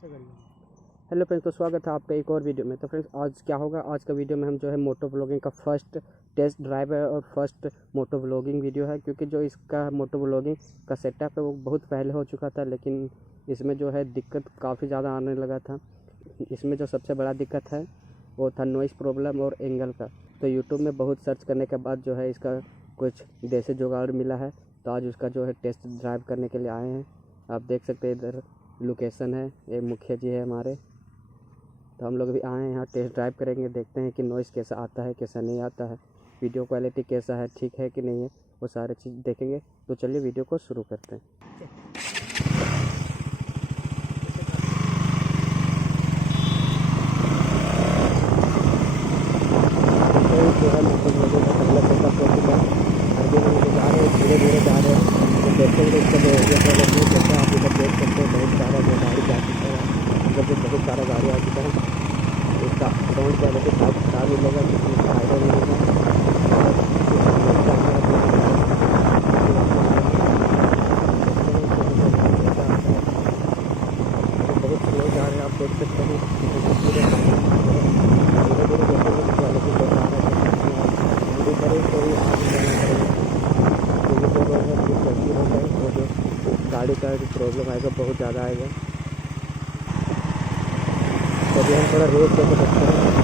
Hello friends, तो स्वागत है आपका एक और वीडियो में। तो फ्रेंड्स, आज क्या होगा, आज का वीडियो में हम जो है मोटो व्लॉगिंग का फर्स्ट टेस्ट ड्राइव है और फर्स्ट मोटो व्लॉगिंग वीडियो है। क्योंकि जो इसका मोटो व्लॉगिंग का सेटअप है वो बहुत पहले हो चुका था, लेकिन इसमें जो है दिक्कत काफ़ी ज़्यादा आने लगा था। इसमें जो सबसे बड़ा दिक्कत है वो था नॉइज़ प्रॉब्लम और एंगल का। तो यूट्यूब में बहुत सर्च करने के बाद जो है इसका कुछ देसी जुगाड़ मिला है, तो आज उसका जो है टेस्ट ड्राइव करने के लिए आए हैं। आप देख सकते हैं इधर लोकेशन है, ये मुखिया जी है हमारे। तो हम लोग भी आए हैं यहाँ, टेस्ट ड्राइव करेंगे, देखते हैं कि नॉइज़ कैसा आता है कैसा नहीं आता है, वीडियो क्वालिटी कैसा है, ठीक है कि नहीं है, वो सारे चीज़ देखेंगे। तो चलिए वीडियो को शुरू करते हैं। जो है मतलब का पहला सेटअप हो चुका है। आगे हम लोग जा रहे हैं, धीरे धीरे जा रहे हैं, तो देखेंगे इसका जो एरिया प्रोग्रेस कैसा है। आप इधर देख सकते हैं बहुत सारा जो गाड़ी जा चुका है, मतलब जो बहुत सारा गाड़ी आ चुका है। इसका ग्राउंड क्वालिटी काफ़ी खराब मिलेगा, क्योंकि इसका हाईवे नहीं है। बहुत स्लो जा रहे हैं, आप देख सकते हैं। धीरे धीरे देखेंगे क्वालिटी कैसा आ रहा है, करें कोई आगे जाना पड़ेगा, क्योंकि जो रोड है बहुत जल्दी हो जाए और जो गाड़ी का जो प्रॉब्लम आएगा बहुत ज़्यादा आएगा। तो अभी हम थोड़ा रेस लेके देखते हैं।